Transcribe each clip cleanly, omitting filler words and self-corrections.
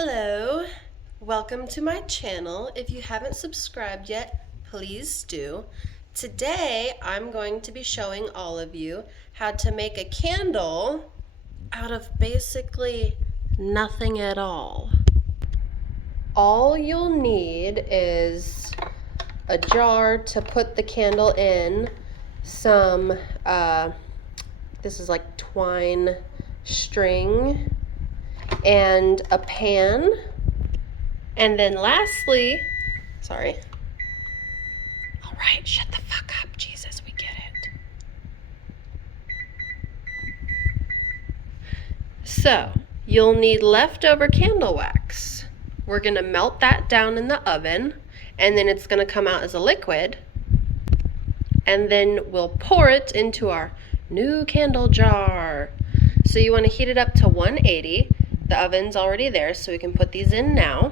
Hello, welcome to my channel. If you haven't subscribed yet, please do. Today I'm going to be showing all of you how to make a candle out of basically nothing at all. All you'll need is a jar to put the candle in, some, this is like twine string, and a pan. And then lastly, sorry. All right, shut the fuck up, Jesus, we get it. So, you'll need leftover candle wax. We're gonna melt that down in the oven, and then it's gonna come out as a liquid. And then we'll pour it into our new candle jar. So you wanna heat it up to 180. The oven's already there, so we can put these in now.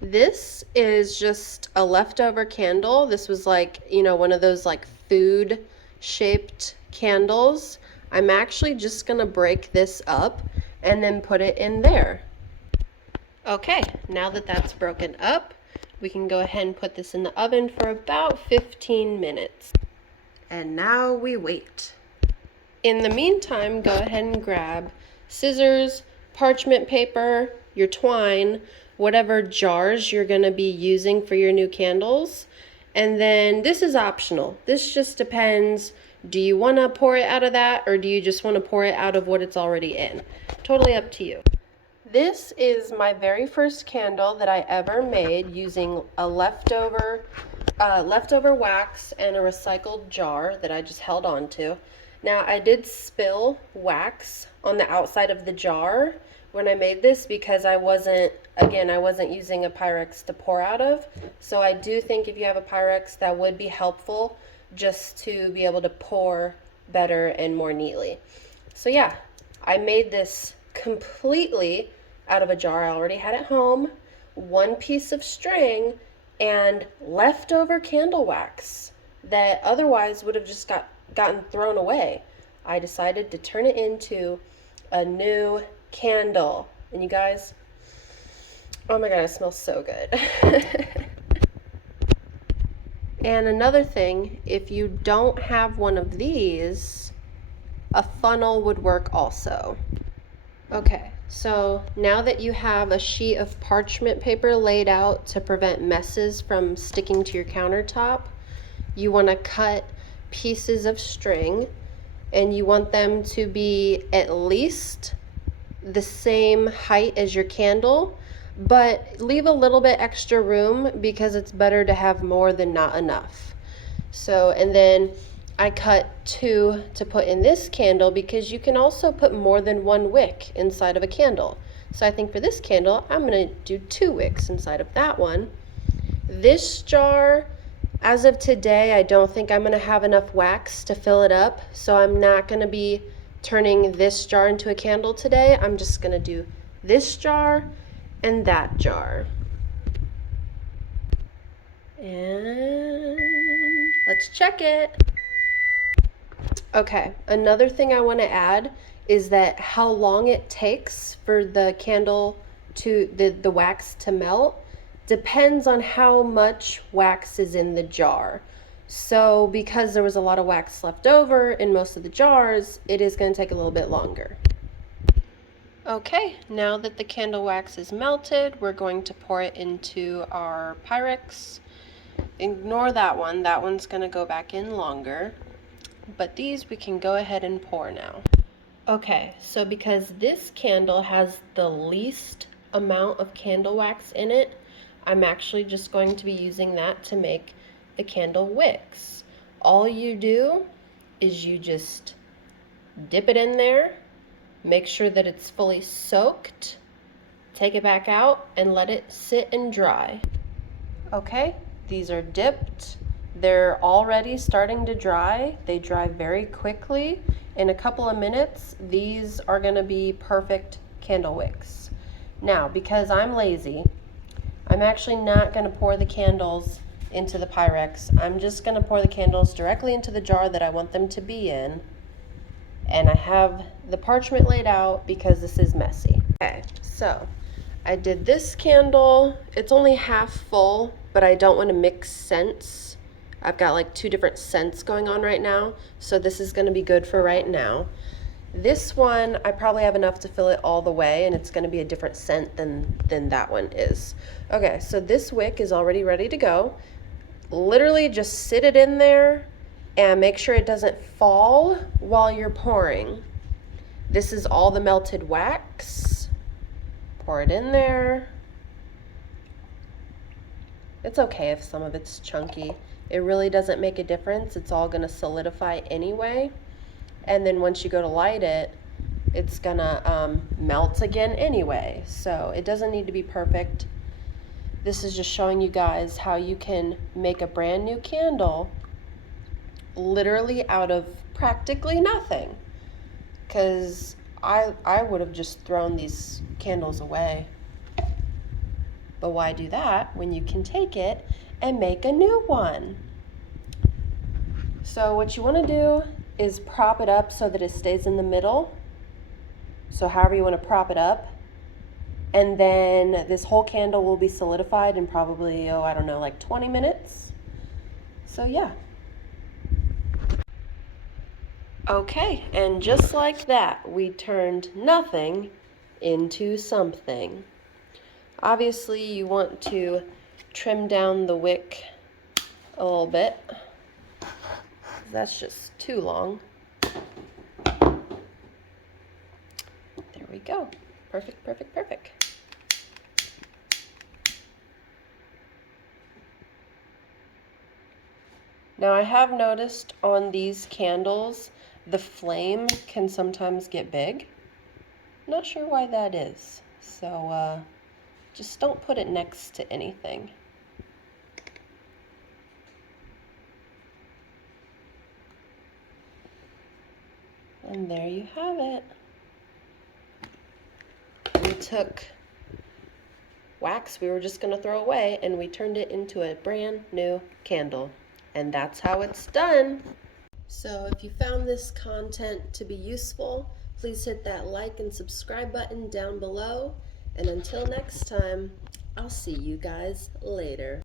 This is just a leftover candle. This was like, one of those like food shaped candles. I'm actually just gonna break this up and then put it in there. Okay, now that that's broken up, we can go ahead and put this in the oven for about 15 minutes. And now we wait. In the meantime, go ahead and grab scissors, parchment paper, your twine, whatever jars you're going to be using for your new candles. And then this is optional. This just depends. Do you want to pour it out of that, or do you just want to pour it out of what it's already in? Totally up to you. This is my very first candle that I ever made using a leftover wax and a recycled jar that I just held on to. Now, I did spill wax on the outside of the jar when I made this because I wasn't using a Pyrex to pour out of. So I do think if you have a Pyrex, that would be helpful just to be able to pour better and more neatly. So yeah, I made this completely out of a jar I already had at home, one piece of string, and leftover candle wax that otherwise would have just gotten thrown away. I decided to turn it into a new candle. And you guys, oh my god, it smells so good. And another thing, if you don't have one of these, a funnel would work also. Okay, so now that you have a sheet of parchment paper laid out to prevent messes from sticking to your countertop, you want to cut pieces of string, and you want them to be at least the same height as your candle, but leave a little bit extra room because it's better to have more than not enough. So, and then I cut 2 to put in this candle because you can also put more than 1 wick inside of a candle. So I think for this candle, I'm going to do 2 wicks inside of that one. This jar, as of today, I don't think I'm going to have enough wax to fill it up, so I'm not going to be turning this jar into a candle today. I'm just going to do this jar and that jar. And let's check it. Okay, another thing I want to add is that how long it takes for the candle to, the wax to melt depends on how much wax is in the jar. So because there was a lot of wax left over in most of the jars, it is going to take a little bit longer. Okay, now that the candle wax is melted, we're going to pour it into our Pyrex. Ignore that one. That one's going to go back in longer. But these we can go ahead and pour now. Okay, so because this candle has the least amount of candle wax in it, I'm actually just going to be using that to make the candle wicks. All you do is you just dip it in there, make sure that it's fully soaked, take it back out, and let it sit and dry. Okay, these are dipped. They're already starting to dry. They dry very quickly. In a couple of minutes, these are going to be perfect candle wicks. Now, because I'm lazy, I'm actually not going to pour the candles into the Pyrex. I'm just going to pour the candles directly into the jar that I want them to be in. And I have the parchment laid out because this is messy. Okay, so I did this candle. It's only half full, but I don't want to mix scents. I've got like 2 different scents going on right now, so this is going to be good for right now. This one, I probably have enough to fill it all the way, and it's going to be a different scent than that one is. Okay, so this wick is already ready to go. Literally just sit it in there and make sure it doesn't fall while you're pouring. This is all the melted wax. Pour it in there. It's okay if some of it's chunky. It really doesn't make a difference. It's all going to solidify anyway. And then once you go to light it, it's going to melt again anyway. So it doesn't need to be perfect. This is just showing you guys how you can make a brand new candle literally out of practically nothing. Because I would have just thrown these candles away. But why do that when you can take it and make a new one? So what you want to do is prop it up so that it stays in the middle. So however you want to prop it up. And then this whole candle will be solidified in probably, I don't know, like 20 minutes. So yeah. Okay, and just like that, we turned nothing into something. Obviously, you want to trim down the wick a little bit. That's just too long. There we go. Perfect, perfect, perfect. Now I have noticed on these candles, the flame can sometimes get big. Not sure why that is. So just don't put it next to anything. And there you have it. We took wax we were just going to throw away and we turned it into a brand new candle. And that's how it's done. So if you found this content to be useful, please hit that like and subscribe button down below. And until next time, I'll see you guys later.